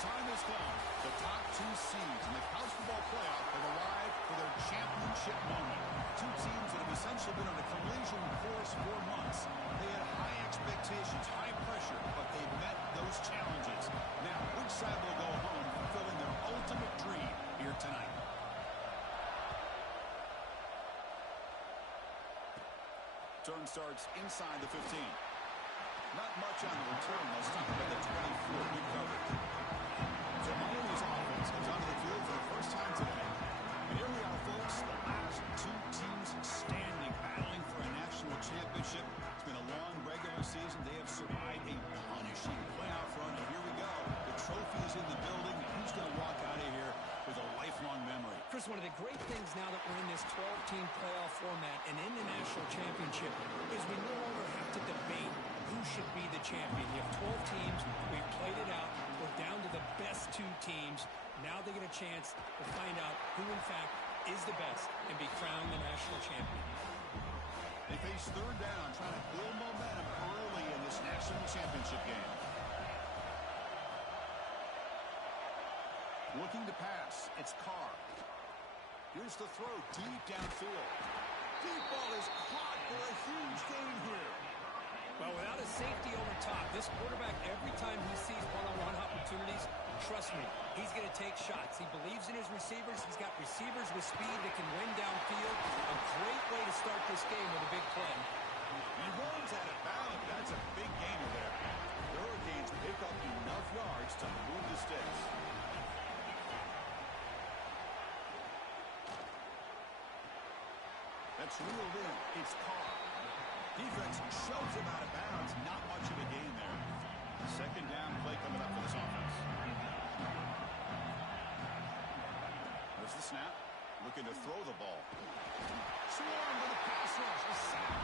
time has come. The top two seeds in the college football playoff have arrived for their championship moment. Two teams that have essentially been on a collision course for months. They had high expectations, high pressure, but they met those challenges. Now, which side will go home fulfilling their ultimate dream here tonight? Turn starts inside the 15. Not much on the return. They'll stop at the 24. Good coverage. So Miami's offense comes onto the field for the first time today. And here we are, folks, the last two teams standing, battling for a national championship. It's been a long regular season. They have survived a punishing playoff run. And here we go. The trophy is in the building. Who's going to walk out of here with a lifelong memory? Chris, one of the great things now that we're in this 12-team playoff format and in the national championship is we no longer have to debate who should be the champion. You have 12 teams. We've played it out. We're down to the best two teams. Now they get a chance to find out who, in fact, is the best and be crowned the national champion. They face third down, trying to build momentum early in this national championship game. Looking to pass. It's Carr. Here's the throw deep downfield. Deep ball is caught for a huge gain here. Well, without a safety over top, this quarterback, every time he sees one-on-one opportunities, trust me, he's going to take shots. He believes in his receivers. He's got receivers with speed that can win downfield. A great way to start this game with a big play. He runs out of bounds. That's a big gainer there. The Hurricanes pick up enough yards to move the sticks. That's reeled in. It's Carr. Defense shoves him out of bounds. Not much of a gain there. Second down play coming up for this offense. There's the snap. Looking to throw the ball. Swarm with a pass rush. A sack.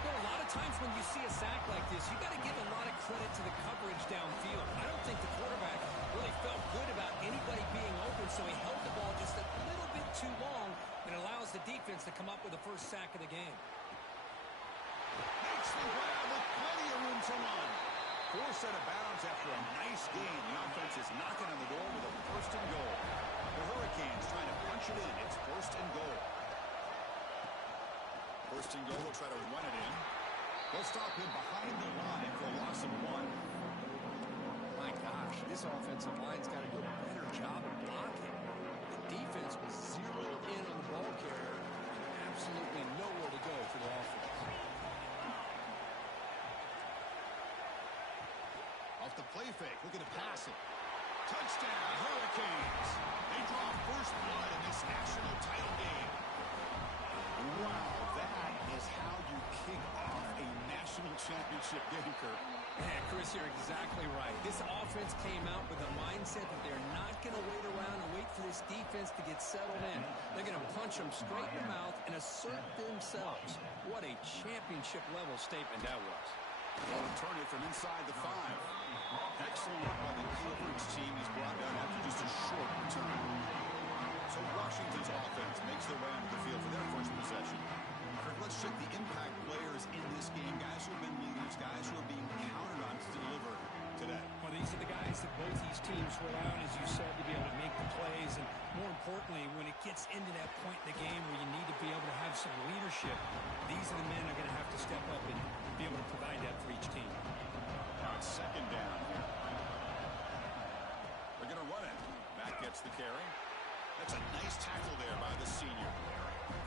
Well, a lot of times when you see a sack like this, you got to give a lot of credit to the coverage downfield. I don't think the quarterback really felt good about anybody being open, so he held the ball just a little bit too long and allows the defense to come up with the first sack of the game. Makes the grab with plenty of room to run. Forced out of bounds after a nice gain. The offense is knocking on the door with a first and goal. The Hurricanes trying to punch it in. It's first and goal. First and goal, they'll try to run it in. They'll stop him behind the line for a loss of 1. My gosh, this offensive line's got to do a better job of blocking. The defense was zeroed in on the ball carrier. Absolutely nowhere to go for the offense. Off the play fake, looking to pass it. Touchdown, Hurricanes. They draw first blood in this national title game. Wow, that is how you kick off a national championship game, Kurt. Man, Chris, you're exactly right. This offense came out with a mindset that they're not going to wait around and wait for this defense to get settled in. They're going to punch them straight in the mouth and assert themselves. What a championship-level statement that was. They'll return it from inside the 5. Excellent work by the coverage team. He's brought down after just a short return. So Washington's offense makes their way onto the field for their first possession. Kirk, let's check the impact players in this game. Guys who have been leaders, guys who are being counted on to deliver today. Well, these are the guys that both these teams rely on, as you said, to be able to make the plays. And more importantly, when it gets into that point in the game where you need to be able to have some leadership, these are the men that are going to have to step up and be able to provide that for each team. Now it's second down here. They're going to run it. Matt gets the carry. That's a nice tackle there by the senior.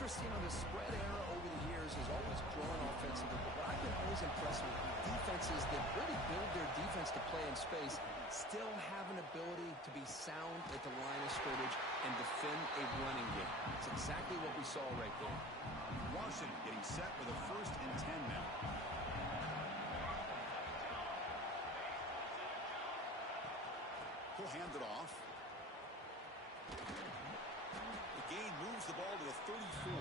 Chris, you know, the spread era over the years has always grown offensively, but what I've been always impressed with defenses that really build their defense to play in space still have an ability to be sound at the line of scrimmage and defend a running game. It's exactly what we saw right there. Washington getting set with a 1st and 10 now. He'll hand it off. The gain moves the ball to the 34.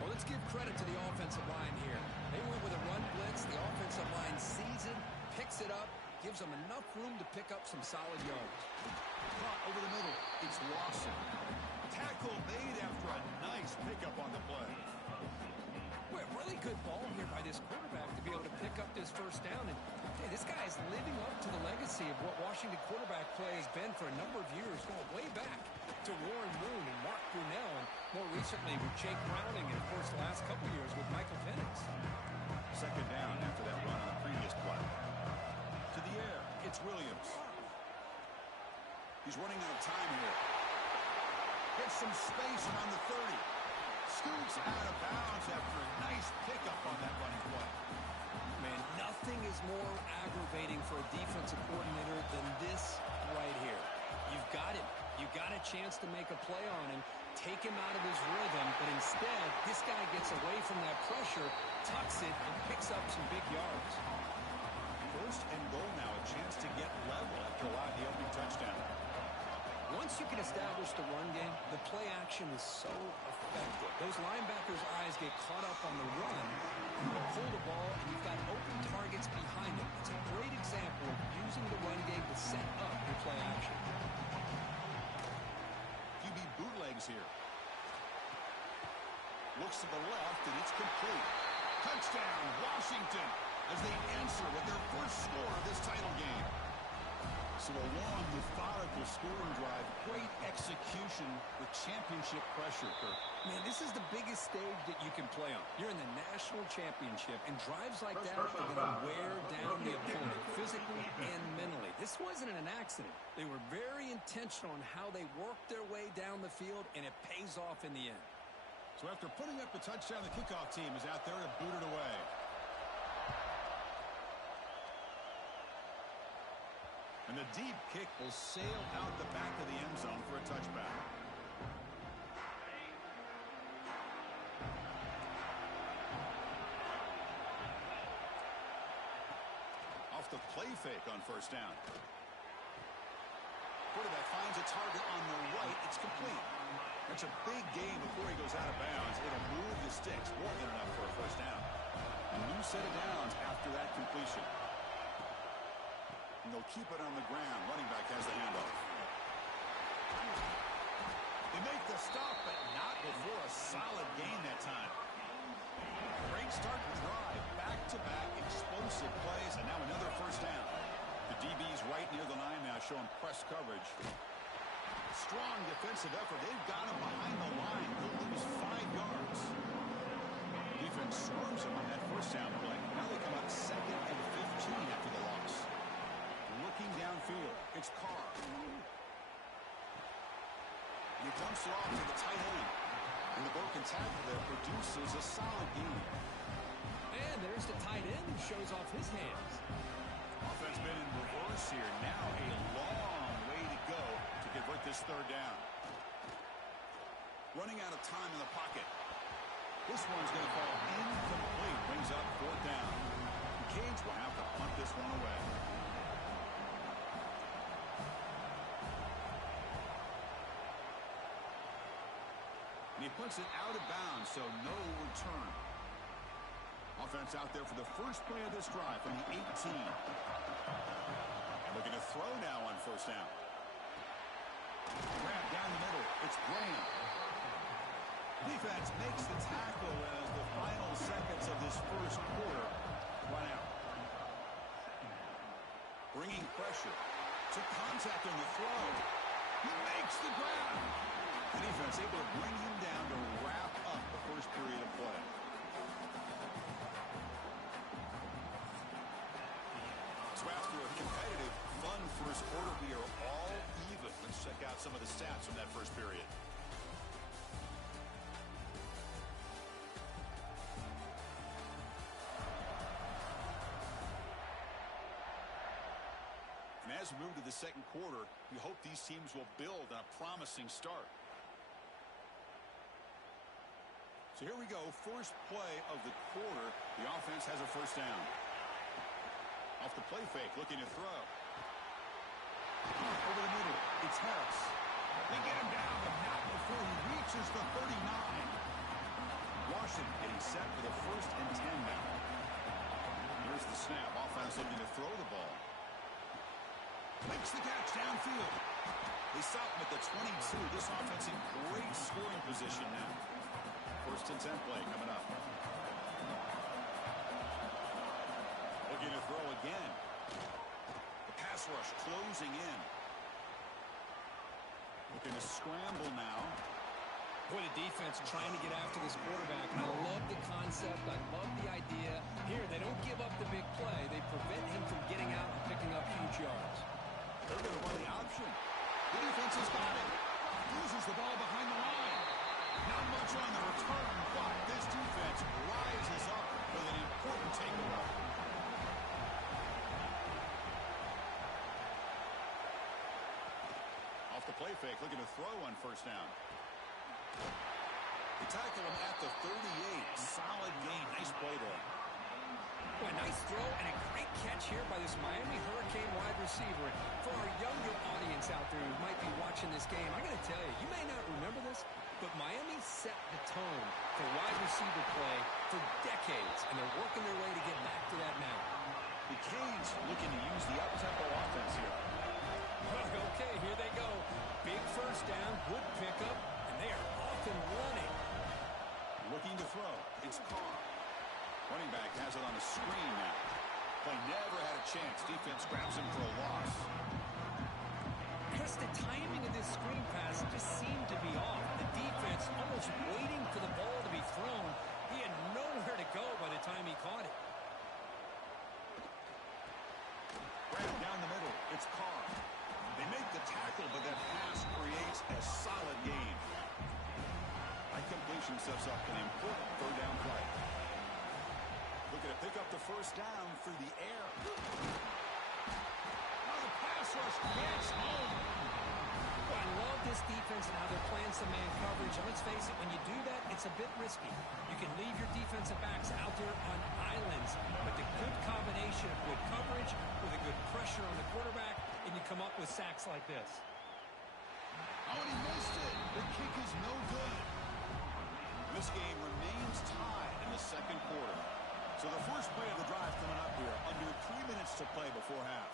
Well, let's give credit to the offensive line here. They went with a run blitz. The offensive line sees it, picks it up, gives them enough room to pick up some solid yards. Caught over the middle. It's Lawson. Tackle made after a nice pickup on the play. Well, really good ball here by this quarterback to be able to pick up this first down. And hey, this guy is living up to the legacy of what Washington quarterback play has been for a number of years, going way back to Warren Moon and Mark Brunell, and more recently with Jake Browning, and of course the last couple years with Michael Penix. Second down after that run on the previous play. To the air, it's Williams. He's running out of time here. Gets some space around the 30. Scoots out of bounds after a nice pickup on that running play. Man, nothing is more aggravating for a defensive coordinator than this right here. You've got him. You've got a chance to make a play on him, take him out of his rhythm, but instead, this guy gets away from that pressure, tucks it, and picks up some big yards. First and goal now, a chance to get level after allowing the opening touchdown. Once you can establish the run game, the play action is so effective. Those linebackers' eyes get caught up on the run. You pull the ball, and you've got open targets behind them. It's a great example of using the run game to set up your play action. QB bootlegs here. Looks to the left, and it's complete. Touchdown, Washington, as they answer with their first score of this title game. So a long, methodical scoring drive. Great execution with championship pressure, Kirk. Man, this is the biggest stage that you can play on. You're in the national championship, and drives like that are going to wear down the opponent physically and mentally. This wasn't an accident. They were very intentional in how they worked their way down the field, and it pays off in the end. So after putting up the touchdown, the kickoff team is out there to boot it away. And the deep kick will sail out the back of the end zone for a touchback. Off the play fake on first down. Quarterback finds a target on the right. It's complete. That's a big gain before he goes out of bounds. It'll move the sticks more than enough for a first down. A new set of downs after that completion. And they'll keep it on the ground. Running back has the handoff. They make the stop, but not before a solid gain that time. Great start to drive. Back-to-back explosive plays, and now another first down. The DB's right near the line now, showing press coverage. Strong defensive effort. They've got him behind the line. He'll lose 5 yards. Defense swarms him on that first down play. Now they come up 2nd and 15 after the loss. Looking downfield, it's Carr. And he dumps it off to the tight end. And the broken tackle there produces a solid gain. And there's the tight end who shows off his hands. Offense been in reverse here. Now a long way to go to convert this third down. Running out of time in the pocket. This one's going to fall incomplete. Brings up 4th down. The Canes will have to punt this one away. And he puts it out of bounds, so no return. Offense out there for the first play of this drive from the 18. Looking to throw now on first down. Grab down the middle. It's Graham. Defense makes the tackle as the final seconds of this first quarter run out. Bringing pressure. Took contact on the throw. He makes the grab. The defense able to bring him down to wrap up the first period of play. So after a competitive, fun first quarter, we are all even. Let's check out some of the stats from that first period. And as we move to the second quarter, we hope these teams will build on a promising start. So here we go, first play of the quarter. The offense has a first down. Off the play fake, looking to throw. Over the middle, it's Harris. They get him down, but not before he reaches the 39. Washington getting set for the 1st and 10 now. Here's the snap. Offense looking to throw the ball. Makes the catch downfield. They stop him at the 22. This offense in great scoring position now. 1st and 10 play coming up. rush closing in. Looking to scramble now. Boy, the defense trying to get after this quarterback. I love the concept. I love the idea. Here, they don't give up the big play. They prevent him from getting out and picking up huge yards. They're going to run the option. The defense has got it. Loses the ball behind the line. Not much on the return, but this defense rises up with an important takeaway. Off the play fake, looking to throw on first down. They tackle him at the 38. Solid gain. Nice play there. Boy, nice throw and a great catch here by this Miami Hurricane wide receiver. For our younger audience out there who might be watching this game, I got to tell you, you may not remember this, but Miami set the tone for wide receiver play for decades, and they're working their way to get back to that now. The Canes looking to use the up-tempo offense here. Okay, here they go. Big first down, good pickup, and they are off and running. Looking to throw. It's Carr. Running back has it on a screen now. Play never had a chance. Defense grabs him for a loss. Chris, the timing of this screen pass just seemed to be off. The defense almost waiting for the ball to be thrown. He had nowhere to go by the time he caught it. Right down the middle. It's Carr. They make the tackle, but that pass creates a solid gain. That completion sets up an important third down play. Looking to pick up the first down through the air. Now the pass rush gets home. Well, I love this defense and how they're playing some man coverage. And let's face it, when you do that, it's a bit risky. You can leave your defensive backs out there on islands, but the good combination of good coverage with a good pressure on the quarterback, and you come up with sacks like this. Oh, and he missed it. The kick is no good. This game remains tied in the second quarter. So the first play of the drive coming up here. Under 3 minutes to play before half.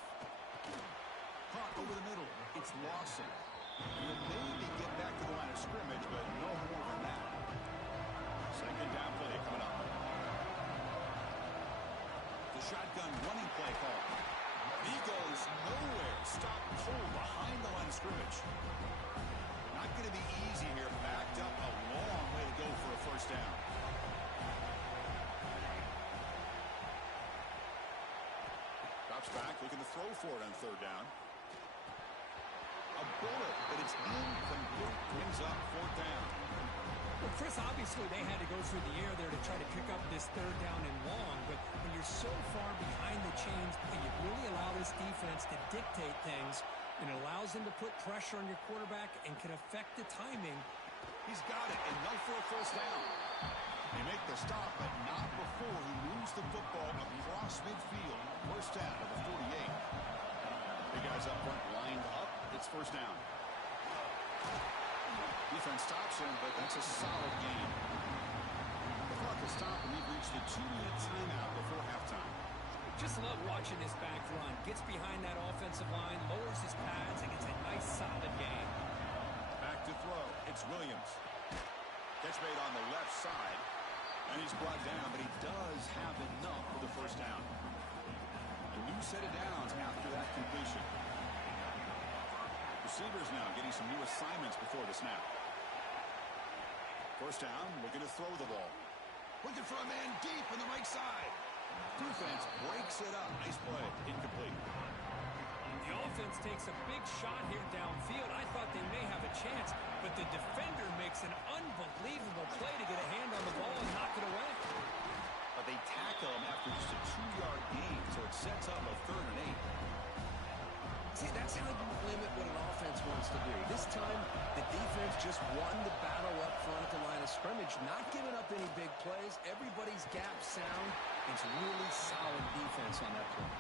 Caught over the middle. It's Lawson. He'll maybe get back to the line of scrimmage, but no more than that. Second down play coming up. The shotgun running play call. He goes nowhere. Stop cold behind the line of scrimmage. Not going to be easy here. Backed up a long way to go for a first down. Drops back, looking to throw for it on third down. A bullet, but it's incomplete. Brings up fourth down. Well, Chris, obviously they had to go through the air there to try to pick up this third down and long, but when you're so far behind the chains, you really allow this defense to dictate things, and it allows them to put pressure on your quarterback and can affect the timing. He's got it, and no for a first down. They make the stop, but not before he moves the football across midfield. First down at the 48. Big guys up front lined up. It's first down. Defense stops him, but that's a solid gain. The clock will stop, and we've reached the 2-minute timeout before halftime. Just love watching this back run. Gets behind that offensive line, lowers his pads, and gets a nice solid gain. Back to throw. It's Williams. Catch made on the left side. And he's brought down, but he does have enough for the first down. A new set of downs after that completion. Receivers now getting some new assignments before the snap. First down, looking to throw the ball. Looking for a man deep on the right side. Defense breaks it up. Nice play. Incomplete. The offense takes a big shot here downfield. I thought they may have a chance, but the defender makes an unbelievable play to get a hand on the ball and knock it away. But they tackle him after just a 2-yard gain, so it sets up a 3rd and 8. See, that's how you limit what an offense wants to do. This time, the defense just won the battle up front at the line of scrimmage, not giving up any big plays. Everybody's gap sound. It's really solid defense on that play.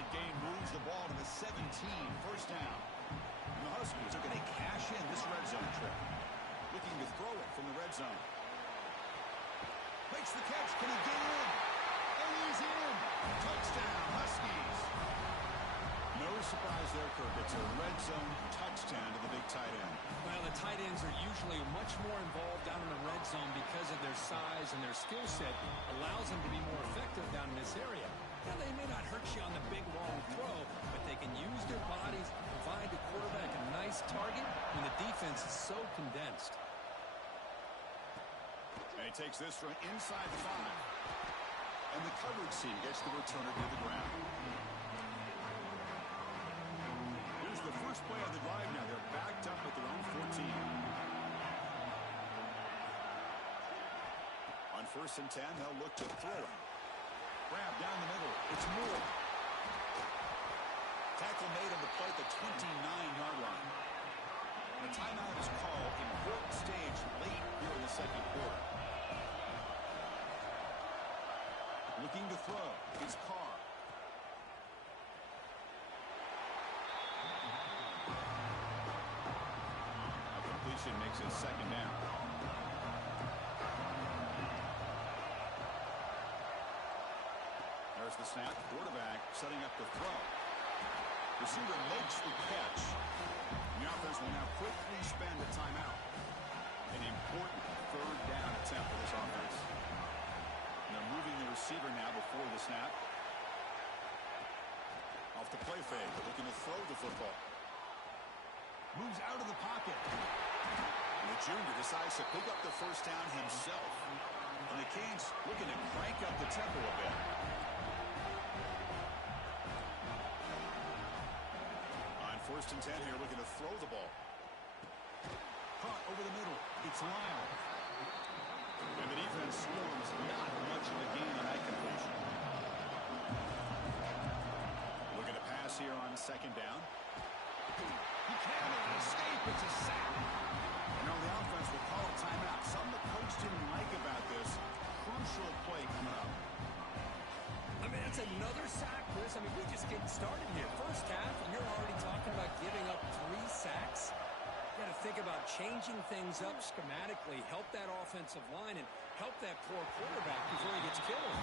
That game moves the ball to the 17, first down. And the Huskies are going to cash in this red zone trip. Looking to throw it from the red zone. Makes the catch. Can he get in? And he's in. Touchdown, Huskies. No surprise there, Kirk. It's a red zone touchdown to the big tight end. Well, the tight ends are usually much more involved down in the red zone because of their size and their skill set allows them to be more effective down in this area. Now, they may not hurt you on the big, long throw, but they can use their bodies to provide the quarterback a nice target when the defense is so condensed. And he takes this from inside the 5. And the coverage team gets the returner to the ground. Here's the first play of the drive now. They're backed up at their own 14. On 1st and 10, they'll look to throw it. Grab down the middle. It's Moore. Tackle made on the play at the 29-yard line. The timeout is called. Important stage late here in the second quarter. Looking to throw is Carr. A completion makes it second down. There's the snap. Quarterback setting up the throw. Receiver makes the catch. The offense will now quickly spend a timeout. An important 3rd down attempt for this offense. And they're moving the receiver now before the snap. Off the play fake, looking to throw the football. Moves out of the pocket. And the junior decides to pick up the 1st down himself. And the Canes looking to crank up the tempo a bit. On 1st and 10 here, looking to throw the ball. Caught over the middle. It's Lyle. And the defense swarms. Not much of a gain on that completion. Looking to pass here on 2nd down. He cannot escape. It's a sack. You know, the offense will call a timeout. Something the coach didn't like about this. Crucial play coming up. I mean, that's another sack, Chris. I mean, we're just getting started here. First half, and you're already talking about giving up 3 sacks. You got to think about changing things up schematically, help that offensive line, and help that poor quarterback before he gets killed.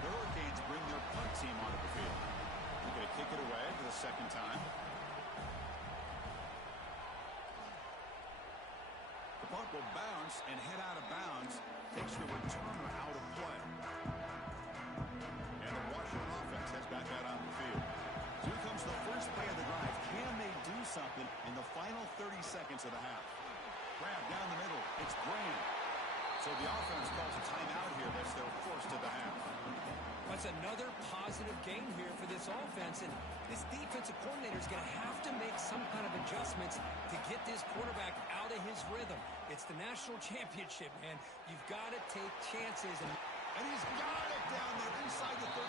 The Hurricanes bring their punt team onto the field. They're going to kick it away for the 2nd time. The punt will bounce and head out of bounds. Takes the returner out of play. And the Washington offense heads back out on the field. So here comes the first play of the drive. Can they do something in the final 30 seconds of the half? Grab down the middle. It's Graham. So the offense calls a timeout here. That's their first of the half. That's another positive game here for this offense, and this defensive coordinator is going to have to make some kind of adjustments to get this quarterback out of his rhythm. It's the national championship, man. You've got to take chances. And he's got it down there inside the 35.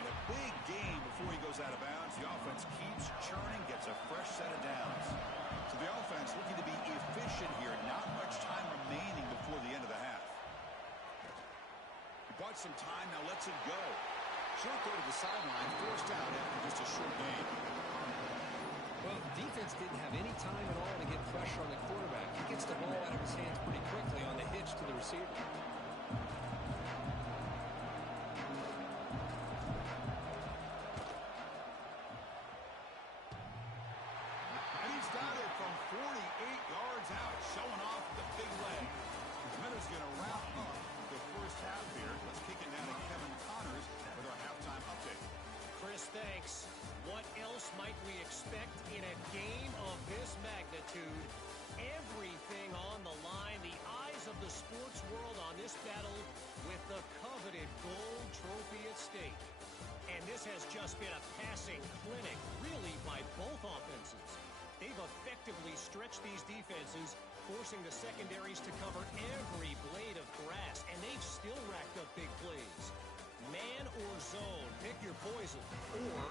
And a big game before he goes out of bounds. The offense keeps churning, gets a fresh set of downs. So the offense looking to be efficient here. Not much time remaining before the end of the half. Bought some time, now lets it go. Short throw to the sideline, forced out after just a short game. Well, defense didn't have any time at all to get pressure on the quarterback. He gets the ball out of his hands pretty quickly on the hitch to the receiver. And he's got it from 48 yards out, showing off the big leg. Miller's going to wrap up the first half here. Let's kick it down to Kevin Connors with our halftime update. Chris, thanks. What else might we expect in a game of this magnitude? Everything on the line. The eyes of the sports world on this battle with the coveted gold trophy at stake. And this has just been a passing clinic, really, by both offenses. They've effectively stretched these defenses, forcing the secondaries to cover every blade of grass, and they've still racked up big plays. Man or zone, pick your poison, or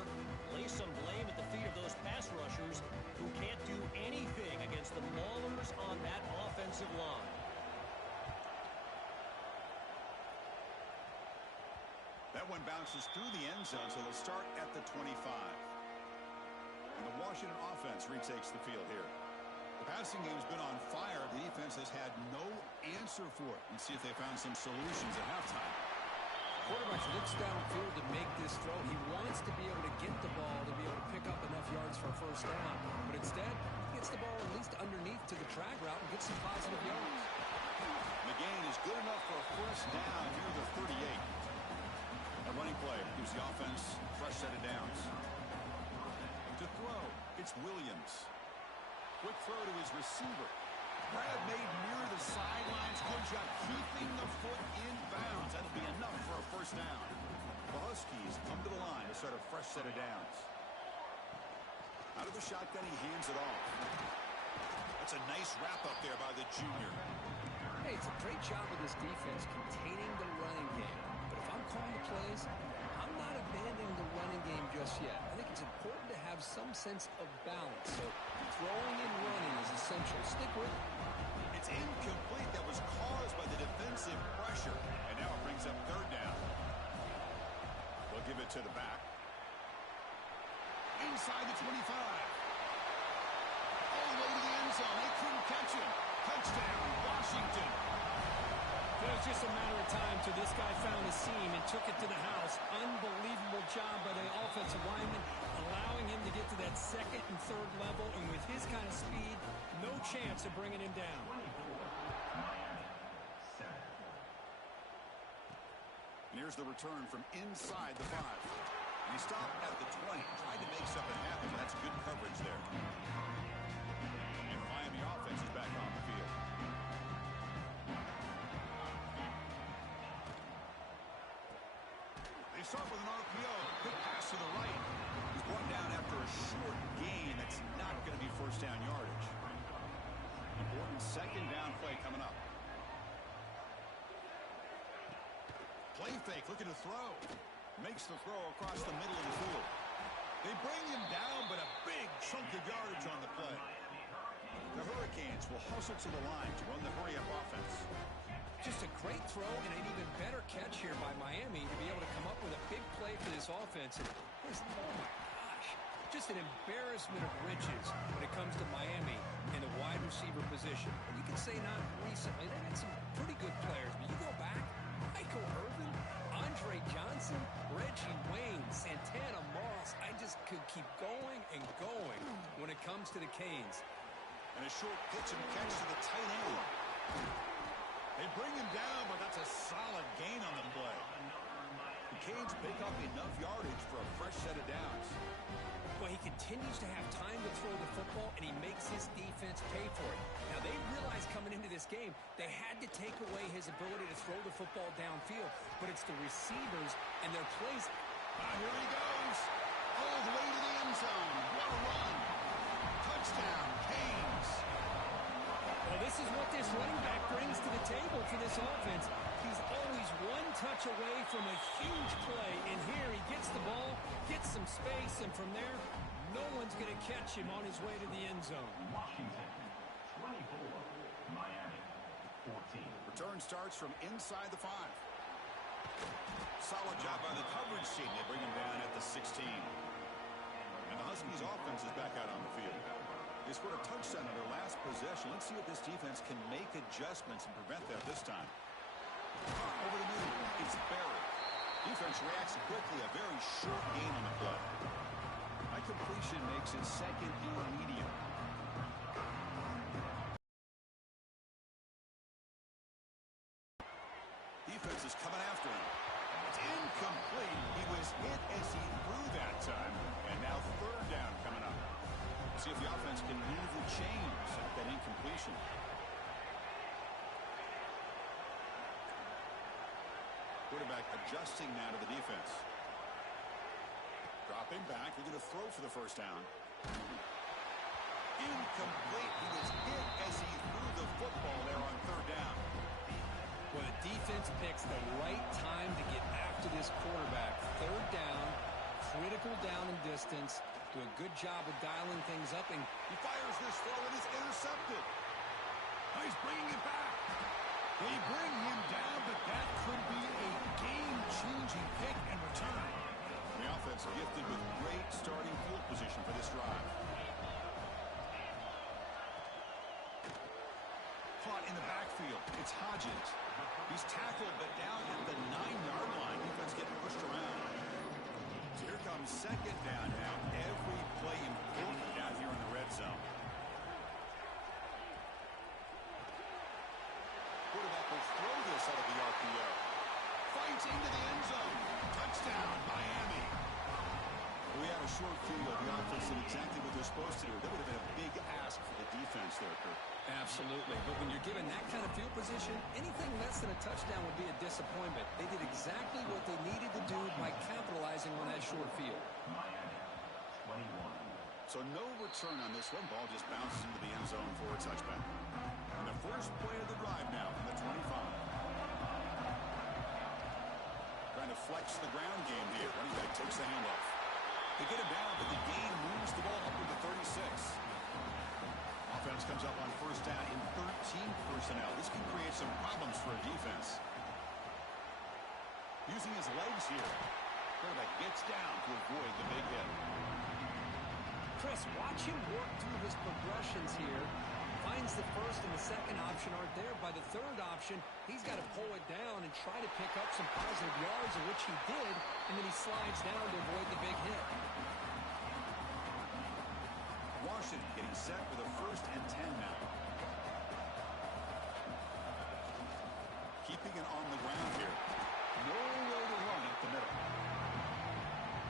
lay some blame at the feet of those pass rushers who can't do anything against the maulers on that offensive line. That one bounces through the end zone, so they'll start at the 25. And the Washington offense retakes the field here. The passing game's been on fire. The defense has had no answer for it. Let's see if they found some solutions at halftime. Quarterback looks downfield to make this throw. He wants to be able to get the ball to be able to pick up enough yards for a first down. But instead, he gets the ball at least underneath to the drag route and gets some positive yards. The gain is good enough for a first down near the 38. gives the offense a fresh set of downs. To throw, it's Williams. Quick throw to his receiver. Grab made near the sidelines. Good job keeping the foot in bounds. That'll be enough for a first down. The Huskies come to the line to start a fresh set of downs. Out of the shotgun, he hands it off. That's a nice wrap up there by the junior. Hey, it's a great job of this defense containing the running game. But if I'm calling the plays, I'm not abandoning the running game just yet. I think it's important to have some sense of balance. So throwing and running is essential. Stick with it. It's incomplete. That was caused by the defensive pressure. And now it brings up third down. They'll give it to the back. Inside the 25. All the way to the end zone. They couldn't catch him. Touchdown, Washington. It was just a matter of time till this guy found a seam and took it to the house. Unbelievable job by the offensive lineman, allowing him to get to that second and third level. And with his kind of speed, no chance of bringing him down. And here's the return from inside the 5. He stopped at the 20, tried to make something happen. That's good coverage there. And the Miami offense is back on the field. They start with an RPO. Quick pass to the right. He's brought down after a short gain. That's not going to be first down yardage. Important second down play coming up. Play fake, looking to throw. Makes the throw across the middle of the field. They bring him down, but a big chunk of yardage on the play. The Hurricanes will hustle to the line to run the hurry-up offense. Just a great throw and an even better catch here by Miami to be able to come up with a big play for this offense. And oh my gosh, just an embarrassment of riches when it comes to Miami in the wide receiver position. And you can say not recently, they had some pretty good players, but you go back, Michael Irvin, Andre Johnson, Reggie Wayne, Santana Moss. I just could keep going and going when it comes to the Canes. And a short pitch and catch to the tight end. They bring him down, but that's a solid gain on the play. The Canes pick up enough yardage for a fresh set of downs. Well, he continues to have time to throw the football, and he makes his defense pay for it. Now, they realized coming into this game, they had to take away his ability to throw the football downfield, but it's the receivers and their plays. Here he goes. All the way to the end zone. What a run. Touchdown, Canes. Well, this is what this running back brings to the table for this offense. He's always one touch away from a huge play, and here he gets the ball, gets some space, and from there, no one's going to catch him on his way to the end zone. Washington, 24, Miami, 14. Return starts from inside the 5. Solid job by the coverage team. They bring him down at the 16. And the Huskies offense is back out on the field. They scored a touchdown on their last possession. Let's see if this defense can make adjustments and prevent that this time. Over the middle, it's Barry. Defense reacts quickly. A very short gain on the play. High completion makes it second and medium. Defense is coming after him. It's incomplete. He was hit as he threw that time. And now third down coming up. See if the offense can move the chains at that incompletion. Quarterback adjusting now to the defense. Dropping back. They're going to throw for the first down. Incomplete. He was hit as he threw the football there on third down. Well, the defense picks the right time to get after this quarterback. Third down, critical down and distance. Do a good job of dialing things up, and he fires this throw and it's intercepted. Now he's bringing it back. They bring him down, but that could be a game-changing pick and return. The offense gifted with great starting field position for this drive. Caught in the backfield. It's Hodges. He's tackled, but down at the 9-yard line. Defense getting pushed around. So here comes second down now. Every play important down here in the red zone. Quarterback will throw this out of the RPO. Fights into the end zone. Touchdown, Miami. We had a short field. The offense did exactly what they're supposed to do. That would have been a big ask for the defense there, Kurt. Absolutely. But when you're given that kind of field position, anything less than a touchdown would be a disappointment. They did exactly what they needed to do by capitalizing on that short field. Miami, 21. So no return on this one. Ball just bounces into the end zone for a touchback. And the first play of the drive now from the 25. Trying to flex the ground game here. Running back takes the handoff. They get him down, but the gain moves the ball up to the 36. Offense comes up on first down in 13 personnel. This can create some problems for a defense. Using his legs here. Quarterback gets down to avoid the big hit. Chris, watch him work through his progressions here. Finds the first and the second option aren't there. By the third option, he's got to pull it down and try to pick up some positive yards, in which he did, and then he slides down to avoid the big hit. Washington getting set for the 1st and 10 now. Keeping it on the ground here. No way to run up the middle.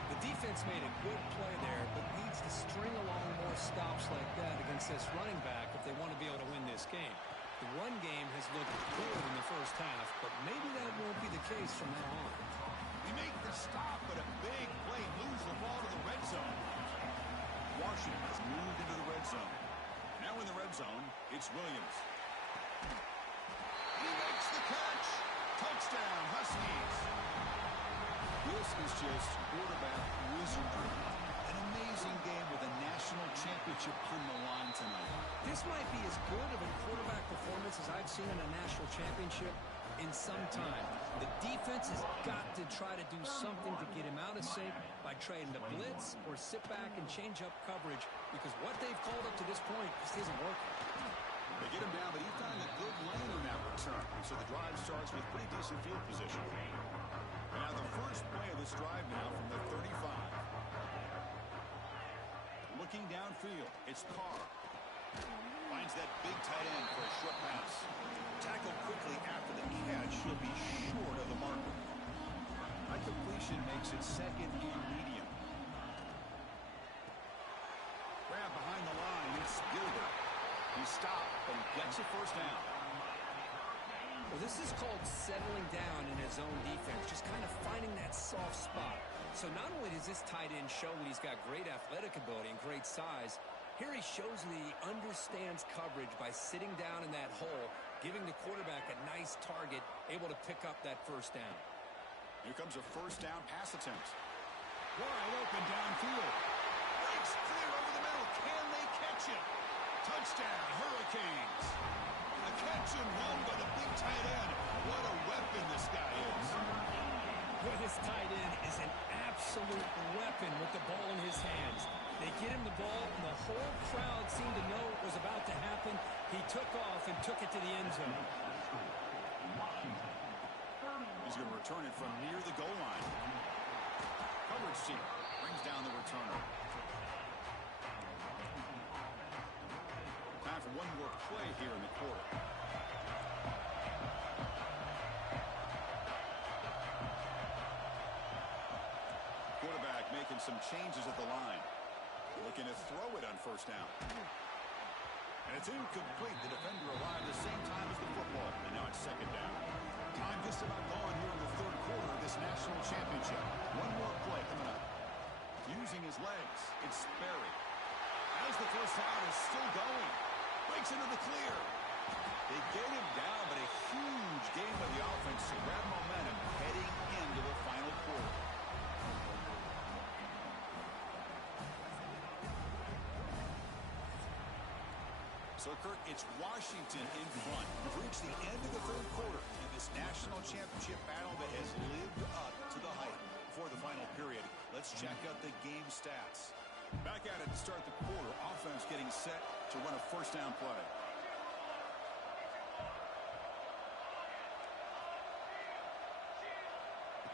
The defense made a good play there, but needs to string along more stops like that against this running back if they want to be able to win this game. The run game has looked good in the first half, but maybe that won't be the case from now on. We make the stop, but a big play moves the ball to the red zone. Washington has moved into the red zone. Now in the red zone, it's Williams. He makes the catch. Touchdown, Huskies. This is just quarterback wizardry. An amazing game with a national championship on the line tonight. This might be as good of a quarterback performance as I've seen in a national championship in some time. The defense has got to try to do something to get him out of sync by trying to blitz or sit back and change up coverage, because what they've called up to this point just isn't working. They get him down, but he found a good lane on that return. So the drive starts with pretty decent field position. And now the first play of this drive now from the 35. Looking downfield, it's Carr. Finds that big tight end for a short pass. Tackled quickly after the catch. He'll be short of the marker. That completion makes it 2nd and medium. Grab behind the line. It's Gilbert. He stopped and gets a first down. Well, this is called settling down in his own defense, just kind of finding that soft spot. So not only does this tight end show that he's got great athletic ability and great size, here he shows that he understands coverage by sitting down in that hole, giving the quarterback a nice target, able to pick up that first down. Here comes a first down pass attempt. Wide open downfield. Breaks clear over the middle. Can they catch it? Touchdown, Hurricanes. A catch and run by the big tight end. What a weapon this guy is. Well, this tight end is an absolute weapon with the ball in his hands. They get him the ball, and the whole crowd seemed to know what was about to happen. He took off and took it to the end zone. He's going to return it from near the goal line. Coverage team brings down the returner. Time for one more play here in the quarter. Quarterback making some changes at the line. Looking to throw it on first down. And it's incomplete. The defender arrived at the same time as the football. And now it's 2nd down. Time just about gone here in the 3rd quarter of this national championship. One more play coming up. Using his legs, it's Sperry. As the first down is still going. Breaks into the clear. They get him down, but a huge game by the offense to grab momentum heading into the final quarter. So, Kurt, it's Washington in front. We've reached the end of the 3rd quarter in this national championship battle that has lived up to the hype. Before the final period, let's check out the game stats. Back at it to start the quarter. Offense getting set to run a first down play.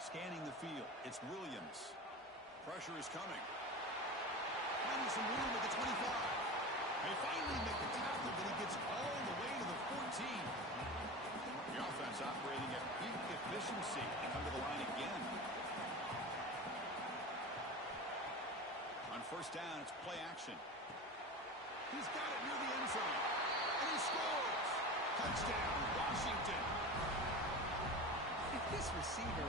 Scanning the field. It's Williams. Pressure is coming. Finding some room at the 25. They finally make the tackle, but he gets all the way to the 14. The offense operating at peak efficiency. They come to the line again. first down. It's play action. He's got it near the end zone. And he scores. Touchdown, Washington. This receiver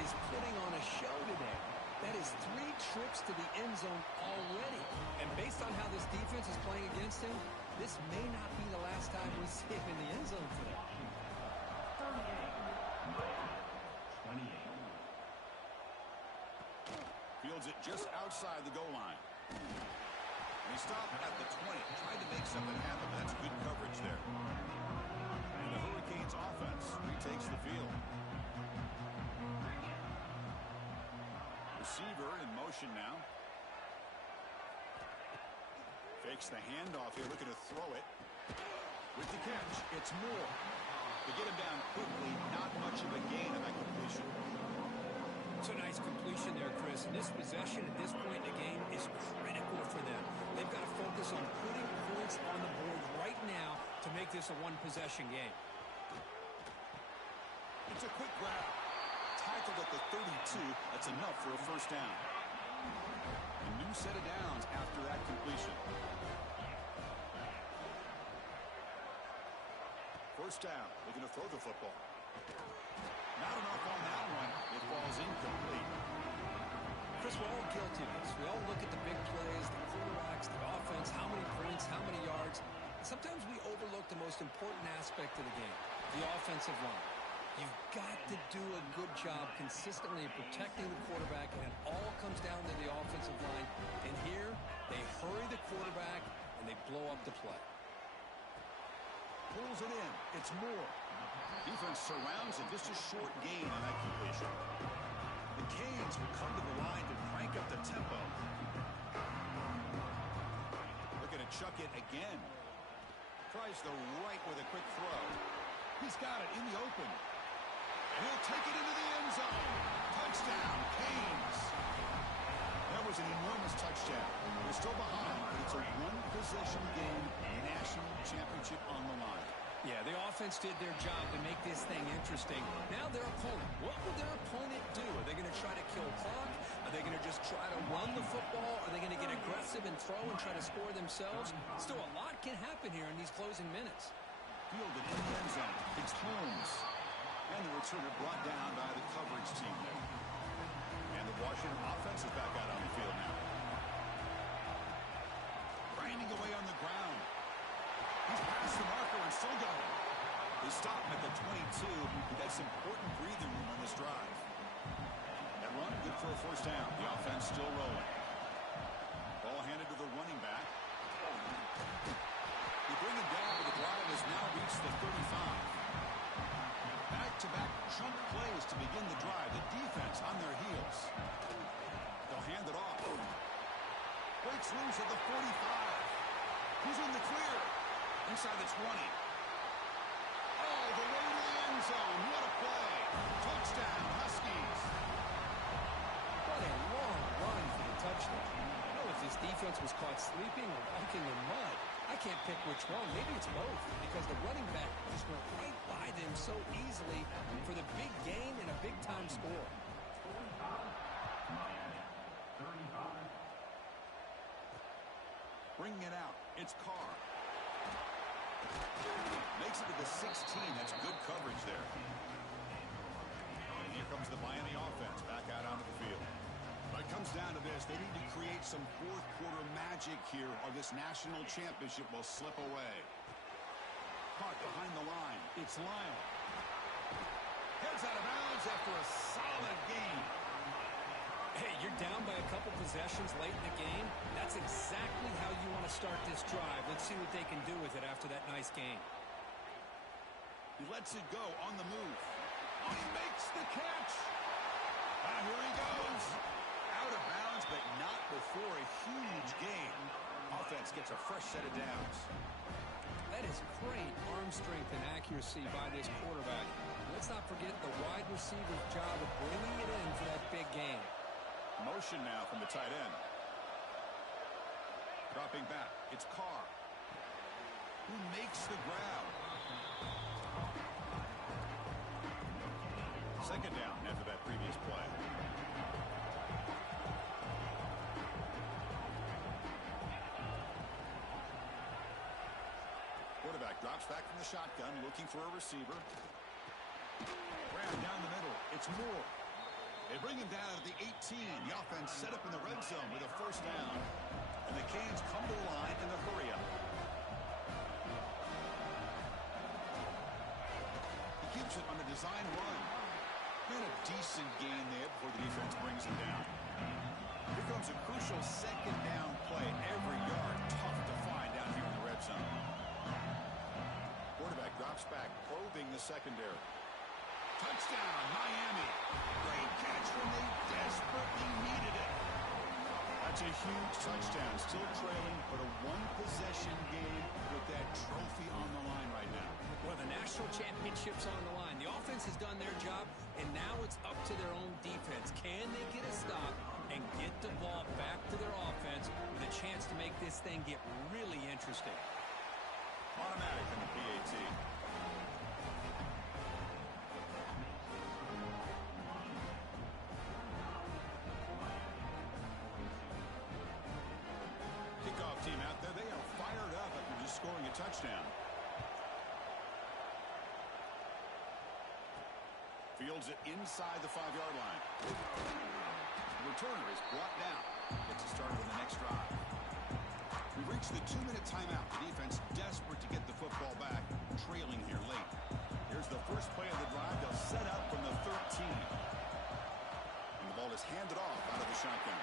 is putting on a show today. That is 3 trips to the end zone already. And based on how this defense is playing against him, this may not be the last time we see him in the end zone today. 28. Fields it just outside the goal line. And he stopped at the 20, trying to make something happen. That's good coverage there. And the Hurricanes offense retakes the field. Receiver in motion now. Fakes the handoff here, looking to throw it. With the catch, it's Moore. They get him down quickly, not much of a gain on that completion. It's a nice completion there, Chris. And this possession at this point in the game is critical for them. They've got to focus on putting points on the board right now to make this a one-possession game. It's a quick grab. Tackled at the 32. That's enough for a first down. A new set of downs after that completion. First down. Looking to throw the football. Not enough on that one. It falls incomplete. Chris, we're all guilty of this. We all look at the big plays, the quarterbacks, the offense, how many points, how many yards. Sometimes we overlook the most important aspect of the game, the offensive line. You've got to do a good job consistently protecting the quarterback, and it all comes down to the offensive line. And here, they hurry the quarterback, and they blow up the play. Pulls it in. It's Moore. Defense surrounds him. Just a short gain on that completion. The Canes will come to the line to crank up the tempo. Looking to chuck it again. Tries the right with a quick throw. He's got it in the open. And he'll take it into the end zone. Touchdown, Canes. That was an enormous touchdown. They're still behind, but it's a one-possession game. National championship on the line. Yeah, the offense did their job to make this thing interesting. Now their opponent. What will their opponent do? Are they going to try to kill clock? Are they going to just try to run the football? Are they going to get aggressive and throw and try to score themselves? Still, a lot can happen here in these closing minutes. Fielded in the end zone. It's Holmes. And the returner brought down by the coverage team there. And the Washington offense is back out on the field now. Grinding away on the ground. He's past the marker and still going. They stop him at the 22. That's important breathing room on this drive. That run, good for a first down. The offense still rolling. Ball handed to the running back. They bring him down, but the drive has now reached the 35. Back-to-back chunk plays to begin the drive. The defense on their heels. They'll hand it off. Breaks loose at the 45. He's in the clear. Inside the 20. All the way to the end zone. What a play. Touchdown, Huskies. What a long run for the touchdown. I don't know if this defense was caught sleeping or walking in mud. I can't pick which one. Maybe it's both, because the running back just went right by them so easily for the big gain and a big-time score. 35. Bringing it out. It's Carr. Makes it to the 16. That's good coverage there. And here comes the Miami offense back out onto the field. But it comes down to this. They need to create some fourth-quarter magic here, or this national championship will slip away. Caught behind the line. It's Lyle. Heads out of bounds after a solid game. Hey, you're down by a couple possessions late in the game. That's exactly how you want to start this drive. Let's see what they can do with it after that nice game. He lets it go on the move. Oh, he makes the catch. And here he goes. Out of bounds, but not before a huge gain. Offense gets a fresh set of downs. That is great arm strength and accuracy by this quarterback. Let's not forget the wide receiver's job of bringing it in for that big game. Motion now from the tight end. Dropping back. It's Carr, who makes the grab. Second down after that previous play. Drops back from the shotgun, looking for a receiver. Grab down the middle. It's Moore. They bring him down at the 18. The offense set up in the red zone with a first down. And the Canes come to the line in the hurry-up. He keeps it on a design run. And a decent gain there before the defense brings him down. Here comes a crucial second down play. Every yard tough to find down here in the red zone. Quarterback drops back, probing the secondary. Touchdown, Miami. Great catch when they desperately needed it. That's a huge touchdown. Still trailing, but a one-possession game with that trophy on the line right now. Well, the national championship's on the line. The offense has done their job, and now it's up to their own defense. Can they get a stop and get the ball back to their offense with a chance to make this thing get really interesting? Automatic in the PAT. Kickoff team out there. They are fired up after just scoring a touchdown. Fields it inside the 5-yard line. The returner is brought down. Gets it started on the next drive. We've reached the 2-minute timeout. The defense desperate to get the football back, trailing here late. Here's the first play of the drive. They'll set up from the 13. And the ball is handed off out of the shotgun.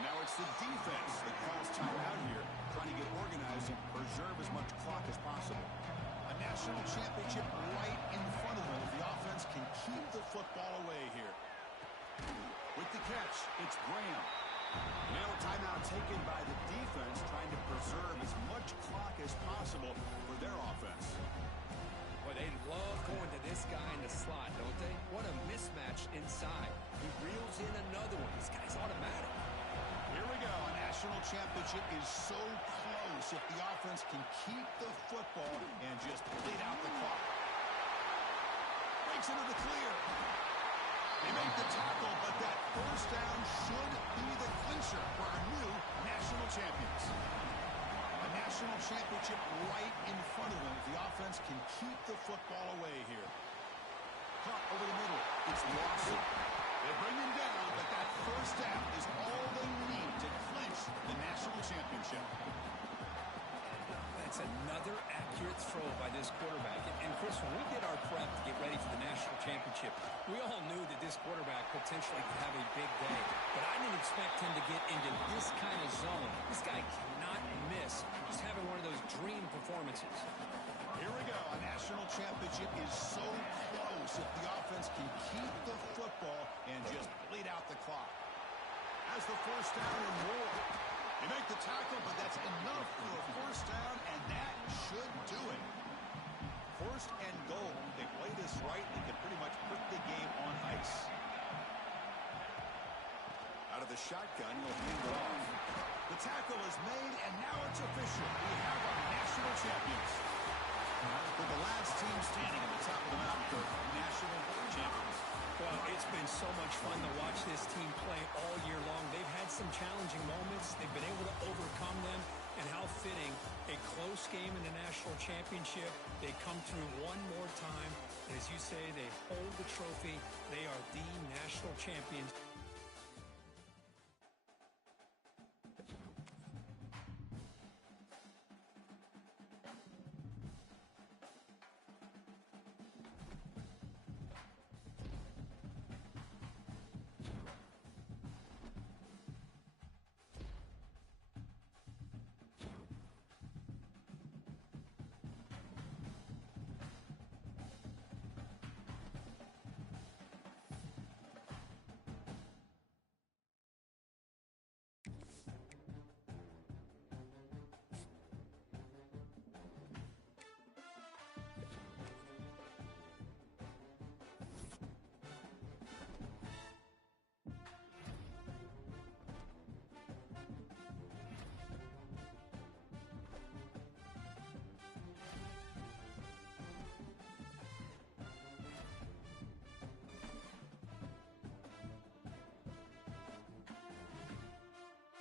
And now it's the defense that calls timeout here, trying to get organized and preserve as much clock as possible. A national championship right in front of them if the offense can keep the football away here. With the catch, it's Graham. Now a timeout taken by the defense, trying to preserve as much clock as possible for their offense. Well, they love going to this guy in the slot, don't they? What a mismatch inside. He reels in another one. This guy's automatic. Here we go. A national championship is so close if the offense can keep the football and just bleed out the clock. Breaks into the clear. They make the tackle, but that first down should be the clincher for our new national champions. A national championship right in front of them if the offense can keep the football away here. Caught over the middle. It's Lawson. They bring him down, but that first down is all they need to clinch the national championship. That's another accurate throw by this quarterback. And Chris, when we did our prep to get ready for the national championship, we all knew that this quarterback potentially could have a big day. But I didn't expect him to get into this kind of zone. This guy cannot miss. Just having one of those dream performances. Here we go. A national championship is so close if the offense can keep the football and just bleed out the clock. As the first down and more. They make the tackle, but that's enough for a first down, and that should do it. First and goal. They play this right, they can pretty much put the game on ice. Out of the shotgun, he'll hand it off. The tackle is made, and now it's official. We have our national champions. With the last team standing at the top of the mountain for national champions. Well, it's been so much fun to watch this team play all year long. They've had some challenging moments. They've been able to overcome them. And how fitting, a close game in the national championship. They come through one more time. And as you say, they hold the trophy. They are the national champions.